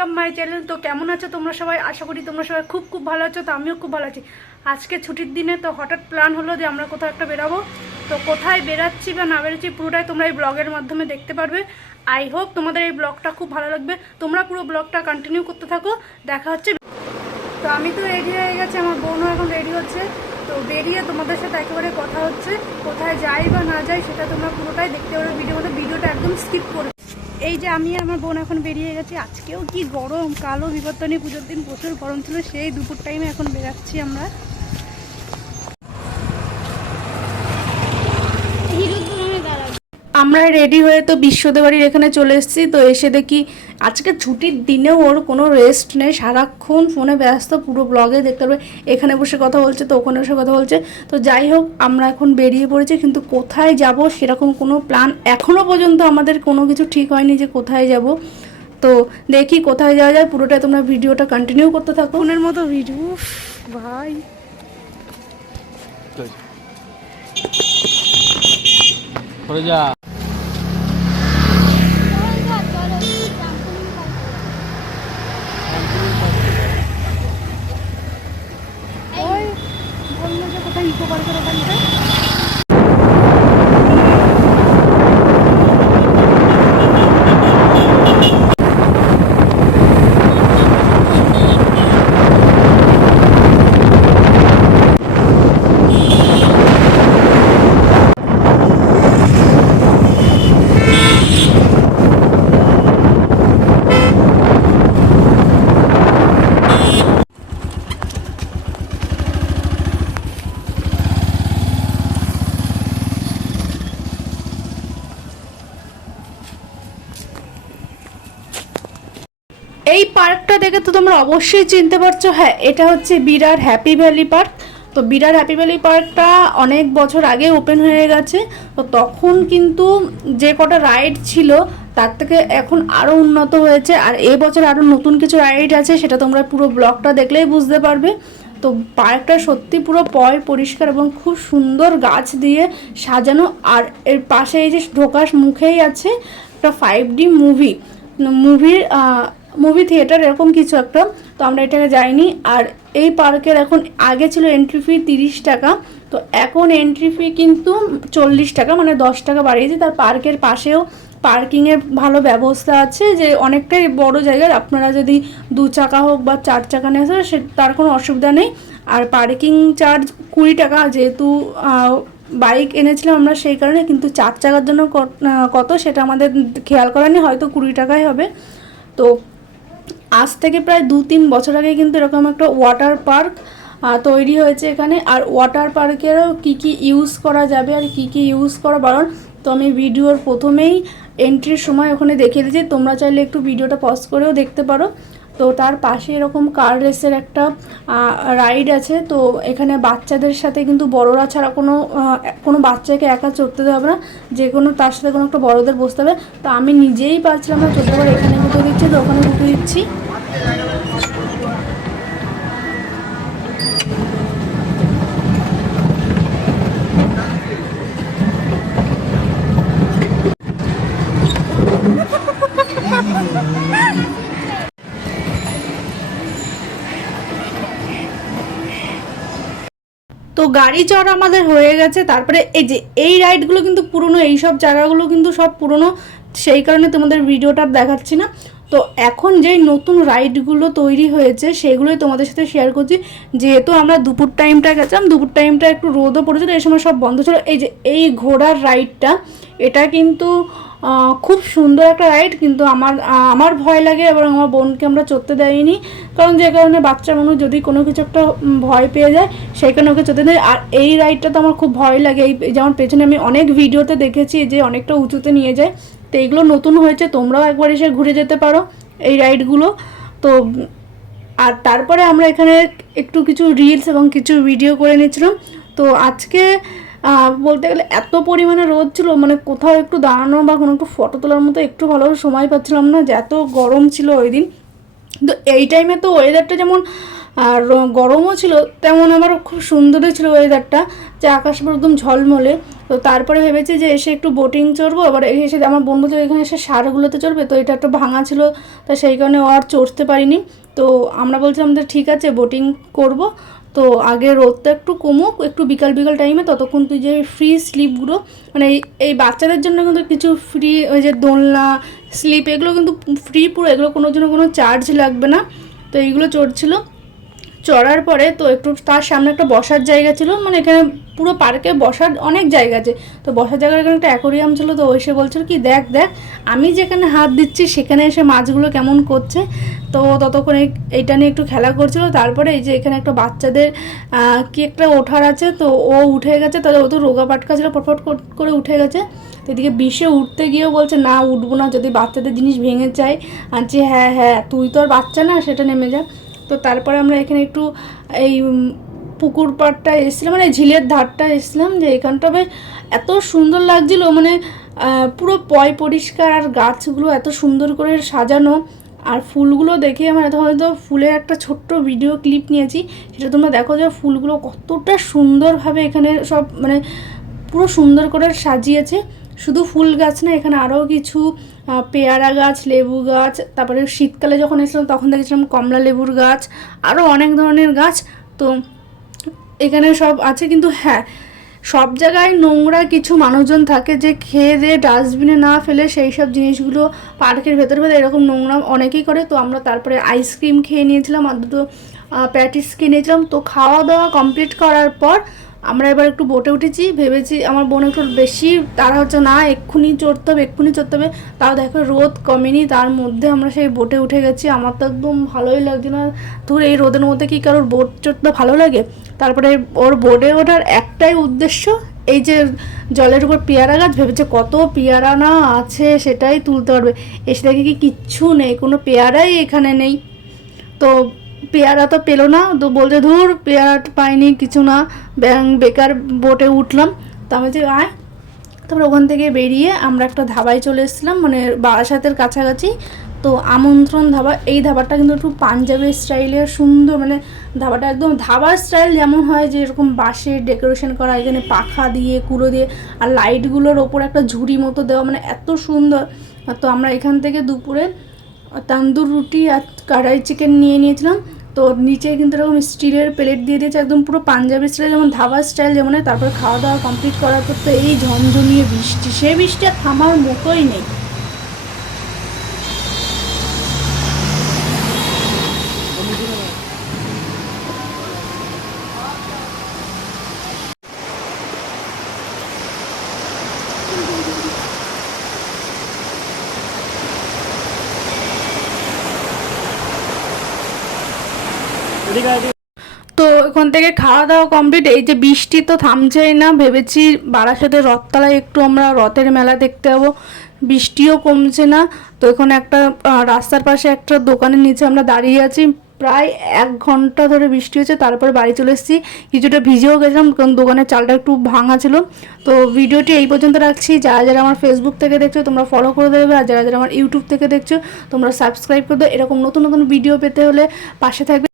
Welcome my channel তো কেমন আছো তোমরা সবাই? আশা করি তোমরা সবাই খুব খুব ভালো আছো, তো আমিও খুব ভালো আছি। আজকে ছুটির দিনে তো হঠাৎ প্ল্যান হলো যে আমরা কোথাও একটা বেরাবো। তো কোথায় বেরাচ্ছি বা না বেরোচ্ছি পুরোটাই তোমরা এই ব্লগের মাধ্যমে দেখতে পারবে। আই হোপ তোমাদের এই ব্লগটা খুব ভালো লাগবে। তোমরা পুরো ব্লগটা কন্টিনিউ করতে থাকো। দেখা হচ্ছে। তো আমি তো রেডি হয়ে গেছি, আমার বোনও এখন রেডি হচ্ছে। তো বেরিয়ে তোমাদের সাথে একেবারে কথা হচ্ছে। কোথায় যাই বা না যাই সেটা তোমরা পুরোটাই দেখতে পারবে। ভিডিও মধ্যে ভিডিওটা একদম স্কিপ করবে এই যে আমি আমার বোন এখন বেরিয়ে গেছি, আজকেও কি গরম, কালো বিবর্তনী পুজোর দিন প্রচুর গরম ছিল, সেই দুপুর টাইমে এখন বেরাচ্ছি আমরা। আমরা রেডি হয়ে তো বিশ্বদেবাড়ির এখানে চলে এসেছি তো এসে দেখি আজকে ছুটির দিনেও ওর কোনো রেস্ট নেই সারাক্ষণ ফোনে ব্যস্ত পুরো ব্লগে দেখতে পারবে এখানে বসে কথা বলছে তো ওখানে বসে কথা বলছে তো যাই হোক আমরা এখন বেরিয়ে পড়েছি কিন্তু কোথায় যাব সেরকম কোনো প্ল্যান এখনও পর্যন্ত আমাদের কোনো কিছু ঠিক হয়নি যে কোথায় যাব। তো দেখি কোথায় যাওয়া যায় পুরোটা তোমরা ভিডিওটা কন্টিনিউ করতে থাকো। ফোনের মতো ভিডিও ভাই। যা ওই বলল যে কোথায় ইকো পার্কের ওখানটায় এই পার্কটা দেখে তো তোমরা অবশ্যই চিনতে পারছ হ্যাঁ এটা হচ্ছে বিরার হ্যাপি ভ্যালি পার্ক। তো বিরার হ্যাপি ভ্যালি পার্কটা অনেক বছর আগে ওপেন হয়ে গেছে। তো তখন কিন্তু যে কটা রাইড ছিল, তার থেকে এখন আরও উন্নত হয়েছে। আর এই বছর আরও নতুন কিছু রাইড আছে, সেটা তোমরা পুরো ব্লগটা দেখলেই বুঝতে পারবে। তো পার্কটা সত্যি পুরো পয় পরিষ্কার এবং খুব সুন্দর গাছ দিয়ে সাজানো। আর এর পাশে এই যে ঢোকার মুখেই আছে একটা ফাইভ ডি মুভি মুভির মুভি থিয়েটার এরকম কিছু একটা, তো আমরা এটাকে যাইনি। আর এই পার্কের এখন আগে ছিল এন্ট্রি ফি তিরিশ টাকা, তো এখন এন্ট্রি ফি কিন্তু চল্লিশ টাকা মানে দশ টাকা বাড়িয়েছে। তার পার্কের পাশেও পার্কিংয়ের ভালো ব্যবস্থা আছে যে অনেকটাই বড় জায়গায় আপনারা যদি দু চাকা হোক বা চার চাকা নিয়ে আসেন, সে তার কোনো অসুবিধা নেই। আর পার্কিং চার্জ কুড়ি টাকা, যেহেতু বাইক এনেছিলাম আমরা সেই কারণে, কিন্তু চার চাকার জন্য কত- সেটা আমাদের খেয়াল করা নেই, হয়তো কুড়ি টাকাই হবে। তো আজ থেকে প্রায় দু তিন বছর আগে কিন্তু এরকম একটা ওয়াটার পার্ক তৈরি হয়েছে এখানে। আর ওয়াটার পার্কেরও কি কি ইউজ করা যাবে আর কি কি ইউজ করা বারণ, তো আমি ভিডিওর প্রথমেই এন্ট্রির সময় ওখানে দেখে দিয়েছি তোমরা চাইলে একটু ভিডিওটা পজ করেও দেখতে পারো। তো তার পাশে এরকম কার রেসের একটা রাইড আছে। তো এখানে বাচ্চাদের সাথে কিন্তু বড়রা ছাড়া কোনো কোনো বাচ্চাকে একা চড়তে দেওয়া হবে না। যে কোনো তার সাথে কোনো একটা বড়দের বসতে হবে। তো আমি নিজেই পারছিলাম না চলতে পারে এখানে গুঁতো দিচ্ছি, তো ওখানে গুঁতো দিচ্ছি। তো গাড়ি চড়া আমাদের হয়ে গেছে, তারপরে এই যে এই রাইডগুলো কিন্তু পুরনো, এই সব জায়গাগুলো কিন্তু সব পুরনো, সেই কারণে তোমাদের ভিডিওটা দেখাচ্ছি না। তো এখন যেই নতুন রাইডগুলো তৈরি হয়েছে, সেগুলোই তোমাদের সাথে শেয়ার করছি। যেহেতু আমরা দুপুর টাইমটা গেছিলাম, দুপুর টাইমটা একটু রোদও পড়েছিল, এই সময় সব বন্ধ ছিল। এই যে এই ঘোড়ার রাইডটা এটা কিন্তু খুব সুন্দর একটা রাইড কিন্তু আমার আমার ভয় লাগে এবং আমার বোনকে আমরা চড়তে দেয়নি কারণ যে কারণে বাচ্চা মানুষ যদি কোনো কিছু একটা ভয় পেয়ে যায়, সেই কারণে ওকে চড়তে দেয় আর এই রাইডটা তো আমার খুব ভয় লাগে। এই যেমন পেছনে আমি অনেক ভিডিওতে দেখেছি যে অনেকটা উঁচুতে নিয়ে যায়। তো এইগুলো নতুন হয়েছে, তোমরাও একবার এসে ঘুরে যেতে পারো এই রাইডগুলো তো, আর তারপরে আমরা এখানে একটু কিছু রিলস এবং কিছু ভিডিও করে নিয়েছিলাম। তো আজকে বলতে গেলে এত পরিমাণে রোদ ছিল মানে কোথাও একটু দাঁড়ানো বা কোনো একটু ফটো তোলার মতো একটু ভালো সময় পাচ্ছিলাম না, যে এত গরম ছিল ওই দিন। তো এই টাইমে তো ওয়েদারটা যেমন আর গরমও ছিল, তেমন আমার খুব সুন্দরই ছিল ওয়েদারটা যে আকাশ একদম ঝলমলে। তো তারপরে ভেবেছি যে এসে একটু বোটিং চড়বো, আবার এসে আমার বন্ধু তো এখানে এসে সারগুলোতে চড়বে, তো এটা একটু ভাঙা ছিল, তা সেই কারণে আর চড়তে পারিনি। তো আমরা বলছিলাম যে ঠিক আছে বোটিং করব তো আগে রোদটা একটু কমুক, একটু বিকাল বিকাল টাইমে ততক্ষণ তুই যে ফ্রি স্লিপগুলো মানে এই বাচ্চাদের জন্য কিন্তু কিছু ফ্রি ওই যে দোলনা স্লিপ এগুলো কিন্তু ফ্রি পুরো, এগুলো কোনো জন্য কোনো চার্জ লাগবে না। তো এইগুলো চড়ছিল। চড়ার পরে তো একটু তার সামনে একটা বসার জায়গা ছিল মানে এখানে পুরো পার্কে বসার অনেক জায়গা আছে। তো বসার জায়গার এখানে একটা অ্যাকোরিয়াম ছিল, তো এসে বলছিল কি, দেখ দেখ, আমি যেখানে হাত দিচ্ছি সেখানে এসে মাছগুলো কেমন করছে? তো ততক্ষণ এইটা নিয়ে একটু খেলা করছিল, তারপরে এই যে এখানে একটা বাচ্চাদের কি একটা ওঠার আছে, তো ও উঠে গেছে, তাহলে ও তো রোগা পাটকা ছিল পটপট কর- উঠে গেছে। তো এদিকে বিষে উঠতে গিয়েও বলছে, না, উঠবো না, যদি বাচ্চাদের জিনিস ভেঙে যায়। আনছি হ্যাঁ হ্যাঁ তুই তো আর বাচ্চা না, সেটা নেমে যা। তো তারপরে আমরা এখানে একটু এই পুকুর পাড়টা এসেছিলাম মানে ঝিলের ধারটা এসেছিলাম যে এখানটা বেশ এত সুন্দর লাগছিল মানে পুরো পয় পরিষ্কার আর গাছগুলো এত সুন্দর করে সাজানো আর ফুলগুলো দেখে আমার এত হয়তো ফুলের একটা ছোট্ট ভিডিও ক্লিপ নিয়েছি, সেটা তোমরা দেখো যে ফুলগুলো কতটা সুন্দরভাবে এখানে সব মানে পুরো সুন্দর করে সাজিয়েছে। শুধু ফুল গাছ না, এখানে আরও কিছু পেয়ারা গাছ, লেবু গাছ, তারপরে শীতকালে যখন এসেছিলাম তখন দেখেছিলাম কমলা লেবুর গাছ আরও অনেক ধরনের গাছ। তো এখানে সব আছে কিন্তু হ্যাঁ সব জায়গায় নোংরা কিছু মানুষজন থাকে যে খেয়ে দিয়ে ডাস্টবিনে না ফেলে সেই সব জিনিসগুলো পার্কের ভেতরে ভেতরে এরকম নোংরা অনেকেই করে। তো আমরা তারপরে আইসক্রিম খেয়ে নিয়েছিলাম, আর দুটো প্যাটিস খেয়ে নিয়েছিলাম। তো খাওয়া দাওয়া কমপ্লিট করার পর আমরা এবার একটু বোটে উঠেছি, ভেবেছি আমার বোন একটু বেশি তারা হচ্ছে, না, এক্ষুনি চড়তে হবে, এক্ষুনি চড়তে হবে। তাও দেখো রোদ কমেনি, তার মধ্যে আমরা সেই বোটে উঠে গেছি। আমার তো একদম ভালোই লাগছে না। ধর, এই রোদের মধ্যে কি কারোর বোট চড়তে ভালো লাগে? তারপরে ওর বোটে ওঠার একটাই উদ্দেশ্য, এই যে জলের উপর পেয়ারা গাছ, ভেবেছে কত পেয়ারা না আছে সেটাই তুলতে পারবে। এসে দেখে কি কিচ্ছু নেই, কোনো পেয়ারাই এখানে নেই। তো পেয়ারা তো পেল না, তো বলছে, ধুর, পেয়ারা পাইনি, কিছু না। ব্যাং- বেকার বোটে উঠলাম। তো আমি যে আয়। তারপর ওখান থেকে বেরিয়ে আমরা একটা ধাবায় চলে এসেছিলাম মানে বারাসাতের কাছাকাছি। তো আমন্ত্রণ ধাবা, এই ধাবাটা কিন্তু একটু পাঞ্জাবি স্টাইলের সুন্দর মানে ধাবাটা একদম ধাবার স্টাইল যেমন হয়, যে এরকম বাঁশের ডেকোরেশন করা, এখানে পাখা দিয়ে কুড়ো দিয়ে, আর লাইটগুলোর ওপর একটা ঝুড়ি মতো দেওয়া মানে এত সুন্দর। তো আমরা এখান থেকে দুপুরে তান্দুর রুটি আর কড়াই চিকেন নিয়ে নিয়েছিলাম। তো নিচে কিন্তু এরকম স্টিলের প্লেট দিয়ে দিয়েছে, একদম পুরো পাঞ্জাবি স্টাইল, যেমন ধাবা স্টাইল যেমন তারপর খাওয়া দাওয়া কমপ্লিট করার পর তো এই ঝমঝমিয়ে বৃষ্টি, সে বৃষ্টি আর থামার মতোই নেই। তো ওখান থেকে খাওয়া দাওয়া কমপ্লিট এই যে বৃষ্টি তো থামছেই না, ভেবেছি বারাসাতে রথতলায় একটু আমরা রথের মেলা দেখতে যাব। বৃষ্টিও কমছে না, তো এখানে একটা রাস্তার পাশে একটা দোকানের নিচে আমরা দাঁড়িয়ে আছি। প্রায় এক ঘণ্টা ধরে বৃষ্টি হচ্ছে, তারপরে বাড়ি চলে এসেছি। কিছুটা ভিজেও গেছিলাম, কারণ দোকানের চালটা একটু ভাঙা ছিল। তো ভিডিওটি এই পর্যন্ত রাখছি। যারা যারা আমার ফেসবুক থেকে দেখছ, তোমরা ফলো করে দেবে। আর যারা যারা আমার ইউটিউব থেকে দেখছ, তোমরা সাবস্ক্রাইব করে দেবে এরকম নতুন নতুন ভিডিও পেতে হলে পাশে থাকবে।